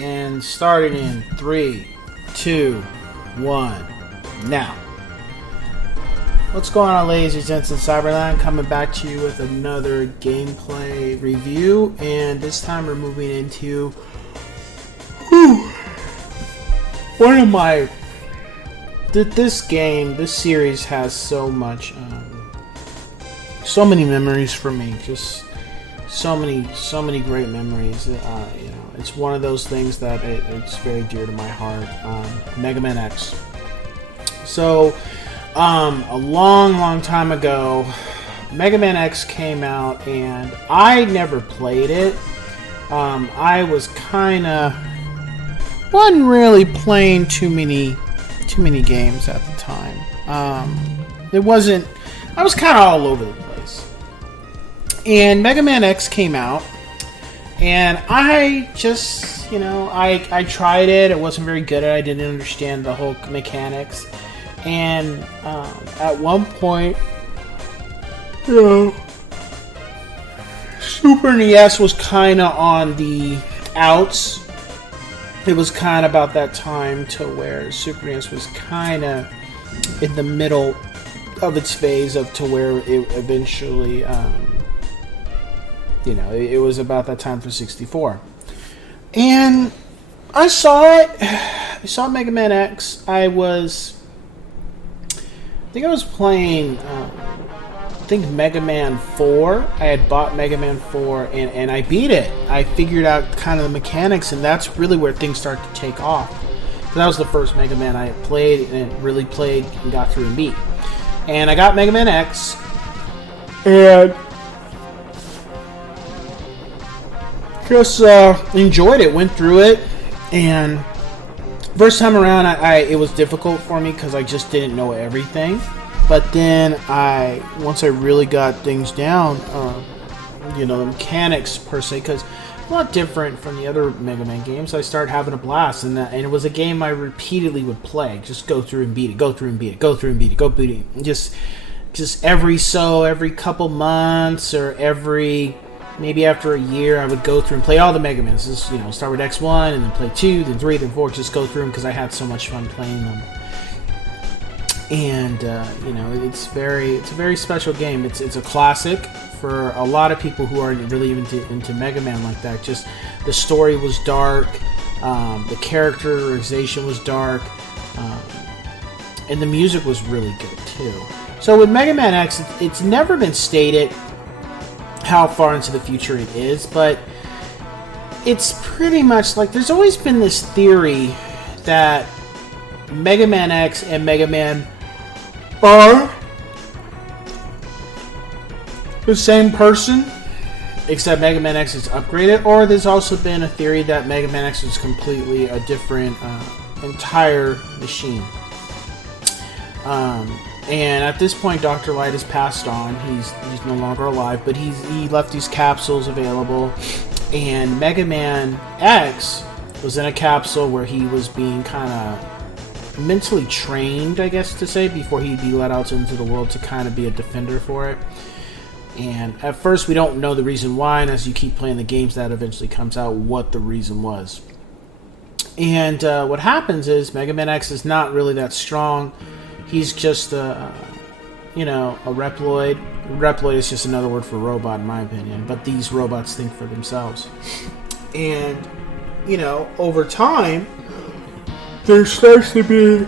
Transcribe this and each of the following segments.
And starting in 3, 2, 1, now. What's going on, ladies and gents in Cyberland? Coming back to you with another gameplay review, and this time we're moving into one of my... This series has so much, so many memories for me. Just so many great memories. You know, it's one of those things that it's very dear to my heart. Mega Man X. So, a long time ago, Mega Man X came out, and I never played it. I was wasn't really playing too many games at the time. I was kind of all over the place. And Mega Man X came out, and I just, I tried it. It wasn't very good at it. I didn't understand the whole mechanics. And at one point, Super NES was kind of on the outs. It was kind of about that time to where Super NES was kind of in the middle of its phase to where it eventually, it was about that time for 64. And I saw it. I saw Mega Man X. I think I was playing, Mega Man 4. I had bought Mega Man 4, and I beat it. I figured out kind of the mechanics, and that's really where things started to take off. So that was the first Mega Man I played, and really played and got through and beat. And I got Mega Man X, and just enjoyed it, went through it, and first time around, it was difficult for me because I just didn't know everything. But then once I really got things down, the mechanics per se, because a lot different from the other Mega Man games, I started having a blast, and it was a game I repeatedly would play. Just go through and beat it, go through and beat it, go through and beat it, go beat it. Just every couple months or maybe after a year, I would go through and play all the Mega Mans. Just, start with X1 and then play 2, then 3, then 4. Just go through them because I had so much fun playing them. And it's a very special game. It's a classic for a lot of people who are really into Mega Man like that. Just the story was dark, the characterization was dark, and the music was really good too. So with Mega Man X, it's never been stated how far into the future it is, but it's pretty much like there's always been this theory that Mega Man X and Mega Man are the same person, except Mega Man X is upgraded. Or there's also been a theory that Mega Man X is completely a different entire machine. And at this point, Dr. Light has passed on. He's no longer alive, but he left these capsules available. And Mega Man X was in a capsule where he was being kind of mentally trained, I guess to say, before he'd be let out into the world to kind of be a defender for it. And at first, we don't know the reason why, and as you keep playing the games, that eventually comes out what the reason was. And what happens is Mega Man X is not really that strong. He's just a Reploid. Reploid is just another word for robot, in my opinion. But these robots think for themselves. And, over time, there starts to be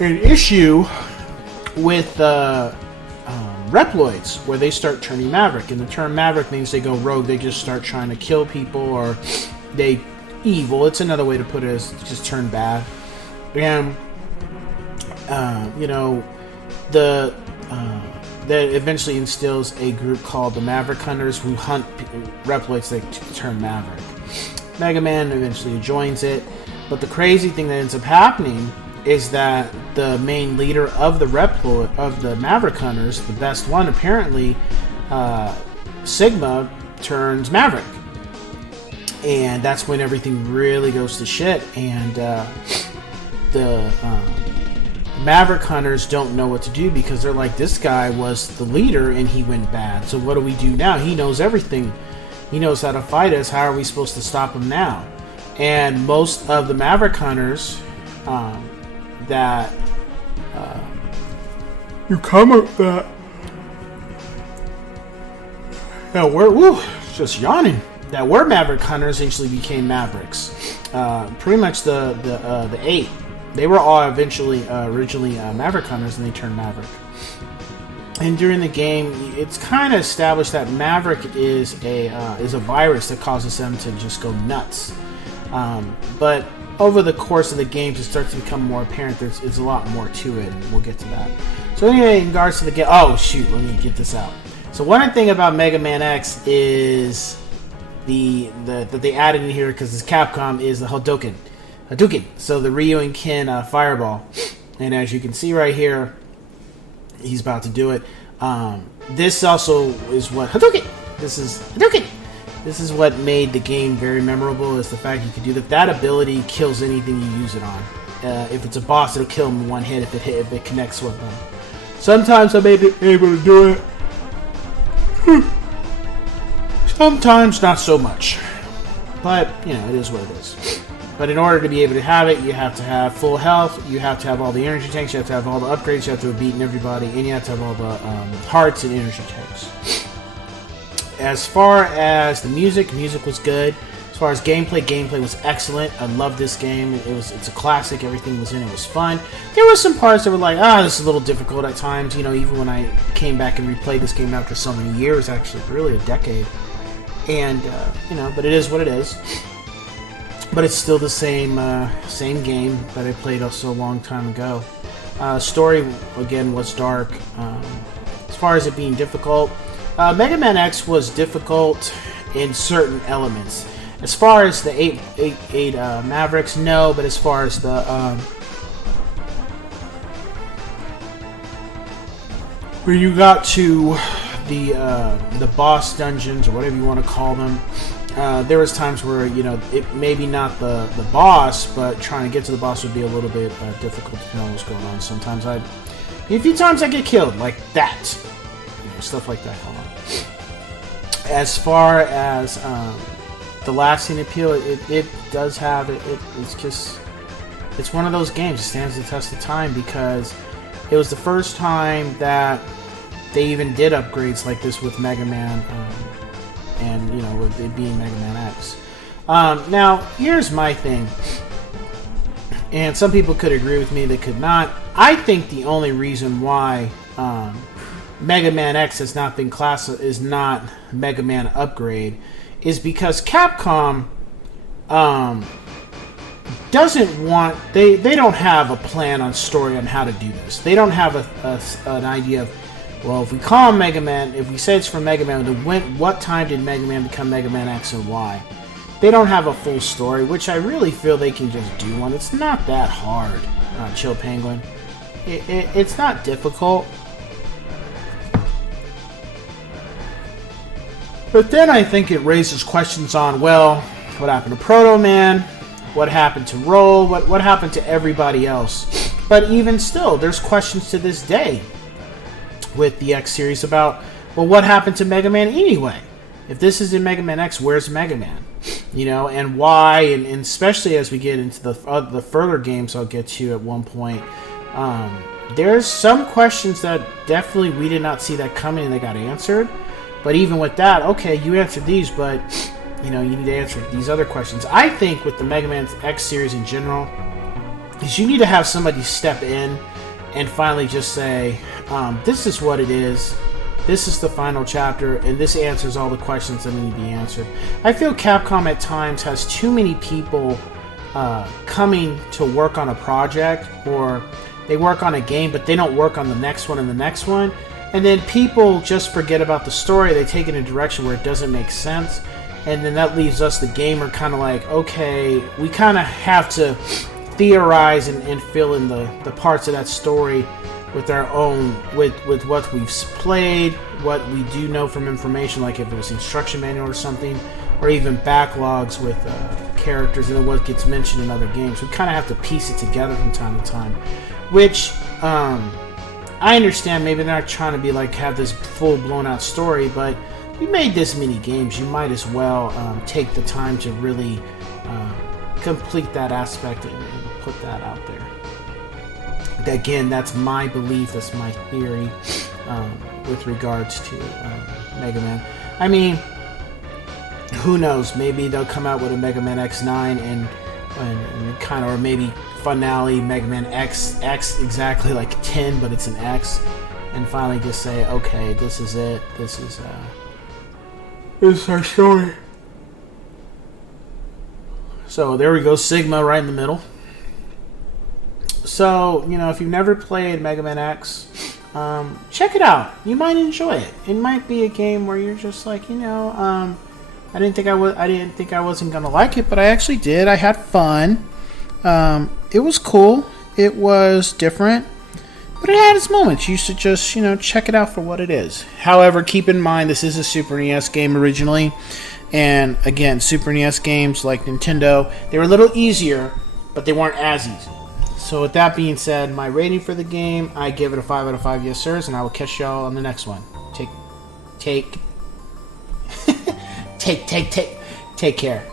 an issue with Reploids, where they start turning Maverick. And the term Maverick means they go rogue. They just start trying to kill people, or they evil. It's another way to put it, is just turn bad. And that eventually instills a group called the Maverick Hunters, who hunt Reploids that turn Maverick. Mega Man eventually joins it, but the crazy thing that ends up happening is that the main leader of the Maverick Hunters, the best one apparently, Sigma, turns Maverick. And that's when everything really goes to shit, and the Maverick Hunters don't know what to do, because they're like, this guy was the leader and he went bad, so what do we do now? He knows everything. He knows how to fight us. How are we supposed to stop him now? And most of the Maverick Hunters that you come up that we're just yawning. That were Maverick Hunters eventually became Mavericks. Pretty much the 8. They were all originally Maverick Hunters, and they turned Maverick. And during the game, it's kind of established that Maverick is a virus that causes them to just go nuts. But over the course of the games, it starts to become more apparent there's a lot more to it, and we'll get to that. So anyway, in regards to the game, oh shoot, let me get this out. So one thing about Mega Man X is that they added in here, because it's Capcom, is the Hadouken. So the Ryu and Ken Fireball. And as you can see right here, he's about to do it. This also is what Hadouken. This is Hadouken. This is what made the game very memorable, is the fact you can do that. That ability kills anything you use it on. If it's a boss, it'll kill him in one hit if it connects with them. Sometimes I may be able to do it. Sometimes not so much. But, it is what it is. But in order to be able to have it, you have to have full health, you have to have all the energy tanks, you have to have all the upgrades, you have to have beaten everybody, and you have to have all the hearts and energy tanks. As far as the music was good. As far as gameplay was excellent. I love this game. It's a classic. Everything was in it. It was fun. There were some parts that were like, this is a little difficult at times. Even when I came back and replayed this game after so many years, actually, really a decade. And, but it is what it is. But it's still the same game that I played so long time ago. Story, again, was dark. As far as it being difficult, Mega Man X was difficult in certain elements. As far as the 8 Mavericks, no. But as far as the where you got to the boss dungeons, or whatever you want to call them, there was times where it maybe not the boss, but trying to get to the boss would be a little bit difficult to know what's going on. Sometimes a few times I get killed like that, stuff like that going on. As far as the lasting appeal, it does have it's one of those games. It stands the test of time, because it was the first time that they even did upgrades like this with Mega Man. And, with it being Mega Man X. Now, here's my thing. And some people could agree with me, they could not. I think the only reason why Mega Man X has not been is not Mega Man Upgrade is because Capcom doesn't want... They don't have a plan on story on how to do this. They don't have an idea of, well, if we call him Mega Man, if we say it's from Mega Man, then what time did Mega Man become Mega Man X and why? they don't have a full story, which I really feel they can just do one. It's not that hard, Chill Penguin. It's not difficult. But then I think it raises questions on, well, what happened to Proto Man? What happened to Roll? What happened to everybody else? But even still, there's questions to this day with the X series about, well, what happened to Mega Man anyway? If this is in Mega Man X, where's Mega Man? You know, and why? And especially as we get into the further games I'll get to at one point, there's some questions that definitely we did not see that coming and they got answered. But even with that, okay, you answered these, but you know, you need to answer these other questions. I think with the Mega Man X series in general, is you need to have somebody step in and finally just say, this is what it is. This is the final chapter, and this answers all the questions that need to be answered. I feel Capcom at times has too many people coming to work on a project, or they work on a game, but they don't work on the next one and the next one. And then people just forget about the story. They take it in a direction where it doesn't make sense. And then that leaves us, the gamer, kind of like, okay, we kind of have to theorize and fill in the parts of that story with our own, with what we've played, what we do know from information, like if it was instruction manual or something, or even backlogs with characters and then what gets mentioned in other games. We kind of have to piece it together from time to time, which I understand. Maybe they're not trying to be like have this full blown out story, but you made this many games, you might as well take the time to really complete that aspect and put that out there. Again, that's my belief, that's my theory with regards to Mega Man. I mean, who knows? Maybe they'll come out with a Mega Man X9 and kind of, or maybe finale Mega Man X exactly like 10, but it's an X, and finally just say, okay, this is it. This is our story. So there we go, Sigma right in the middle. So, you know, if you've never played Mega Man X, check it out. You might enjoy it. It might be a game where you're just like, you know, I didn't think I wasn't gonna like it, but I actually did. I had fun. It was cool. It was different, but it had its moments. You should just, you know, check it out for what it is. However, keep in mind this is a Super NES game originally, and again, Super NES games like Nintendo, they were a little easier, but they weren't as easy. So with that being said, my rating for the game, I give it a 5 out of 5 yes sirs, and I will catch y'all on the next one. Take care.